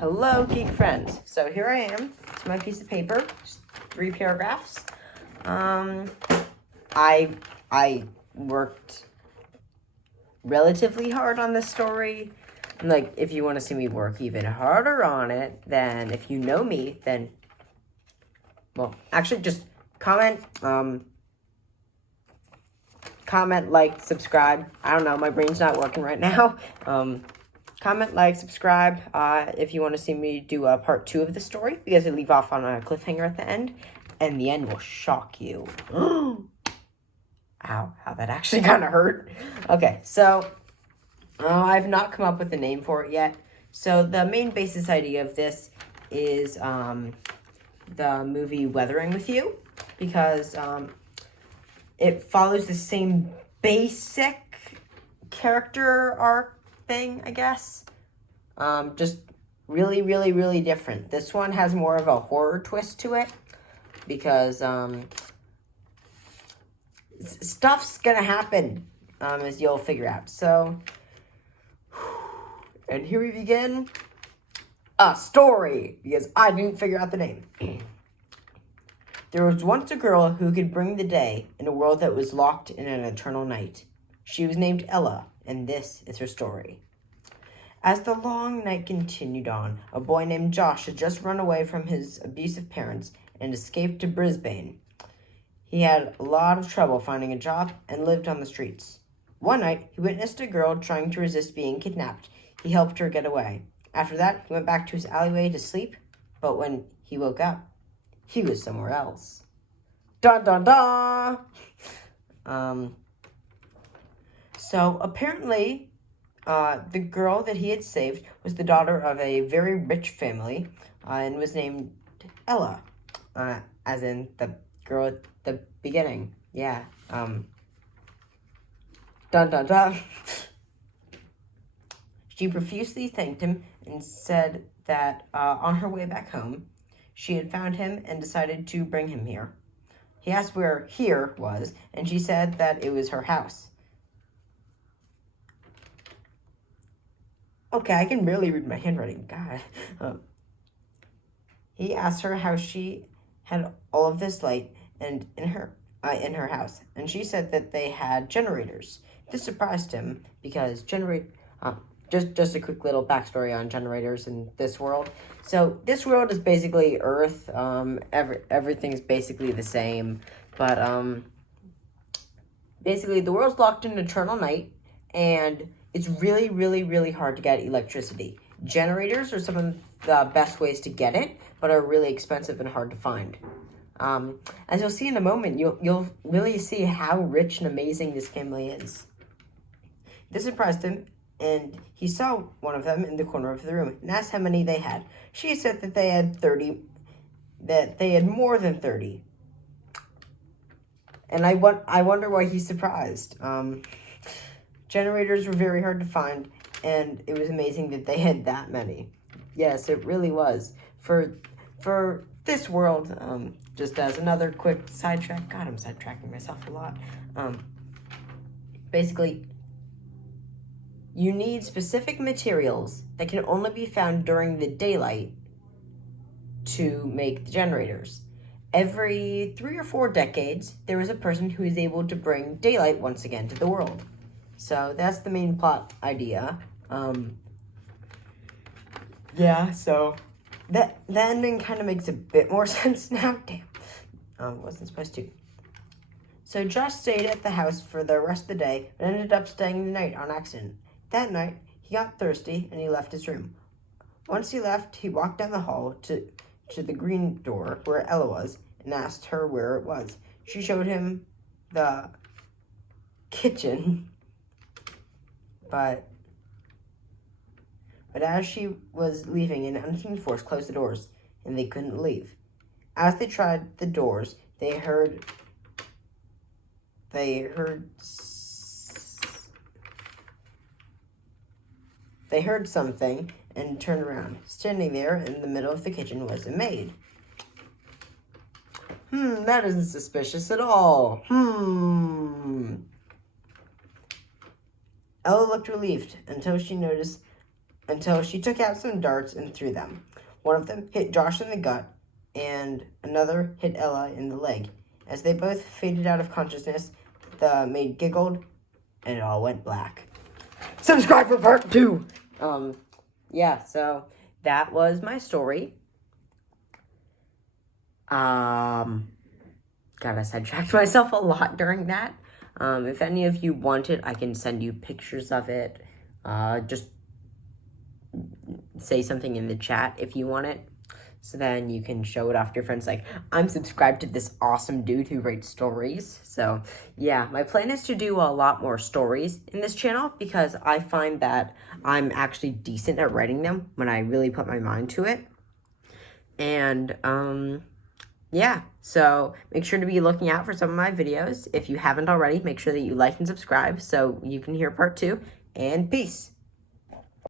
Hello, geek friends. So here I am. It's my piece of paper. Just 3 paragraphs. I worked relatively hard on this story. Like, if you want to see me work even harder on it, then if you know me, then, well, actually just comment, like, subscribe. I don't know, my brain's not working right now. Comment, like, subscribe, if you want to see me do a part 2 of the story, because I leave off on a cliffhanger at the end, and the end will shock you. Ow, how that actually kind of hurt. Okay, so, I've not come up with a name for it yet. So, the main basis idea of this is, the movie Weathering With You, because, it follows the same basic character arc thing, I guess. Just really, really, really different. This one has more of a horror twist to it because stuff's gonna happen, as you'll figure out. So, and here we begin a story because I didn't figure out the name. There was once a girl who could bring the day in a world that was locked in an eternal night. She was named Ella, and this is her story. As the long night continued on, a boy named Josh had just run away from his abusive parents and escaped to Brisbane. He had a lot of trouble finding a job and lived on the streets. One night, he witnessed a girl trying to resist being kidnapped. He helped her get away. After that, he went back to his alleyway to sleep, but when he woke up, he was somewhere else. Dun dun dun! So apparently, the girl that he had saved was the daughter of a very rich family, and was named Ella, as in the girl at the beginning. Yeah. Dun dun dun. She profusely thanked him and said that on her way back home, she had found him and decided to bring him here. He asked where here was, and she said that it was her house. Okay, I can barely read my handwriting. God. He asked her how she had all of this light and in her house, and she said that they had generators. This surprised him because just a quick little backstory on generators in this world. So this world is basically Earth. Everything's basically the same, but basically the world's locked in eternal night, and it's really, really, really hard to get electricity. Generators are some of the best ways to get it, but are really expensive and hard to find. As you'll see in a moment, you'll really see how rich and amazing this family is. This surprised him, and he saw one of them in the corner of the room and asked how many they had. She said that they had 30, that they had more than 30. And I wonder why he's surprised. Generators were very hard to find, and it was amazing that they had that many. Yes, it really was. For this world, just as another quick sidetrack. God, I'm sidetracking myself a lot. Basically, you need specific materials that can only be found during the daylight to make the generators. Every 3 or 4 decades, there is a person who is able to bring daylight once again to the world. So that's the main plot idea. Yeah, so the ending kind of makes a bit more sense now. Damn, wasn't supposed to. So Josh stayed at the house for the rest of the day, but ended up staying the night on accident. That night, he got thirsty and he left his room. Once he left, he walked down the hall to the green door where Ella was and asked her where it was. She showed him the kitchen, but as she was leaving, an unseen force closed the doors and they couldn't leave. As they tried the doors, they heard something and turned around. Standing there in the middle of the kitchen was a maid. That isn't suspicious at all. Ella looked relieved until she noticed until she took out some darts and threw them. One of them hit Josh in the gut, and another hit Ella in the leg. As they both faded out of consciousness, the maid giggled, and it all went black. Subscribe for part 2! Yeah, so that was my story. God, I sidetracked myself a lot during that. If any of you want it, I can send you pictures of it. Just say something in the chat if you want it. So then you can show it off to your friends, like, I'm subscribed to this awesome dude who writes stories. So, yeah, my plan is to do a lot more stories in this channel because I find that I'm actually decent at writing them when I really put my mind to it. And, yeah, so make sure to be looking out for some of my videos. If you haven't already, make sure that you like and subscribe so you can hear part 2. And peace.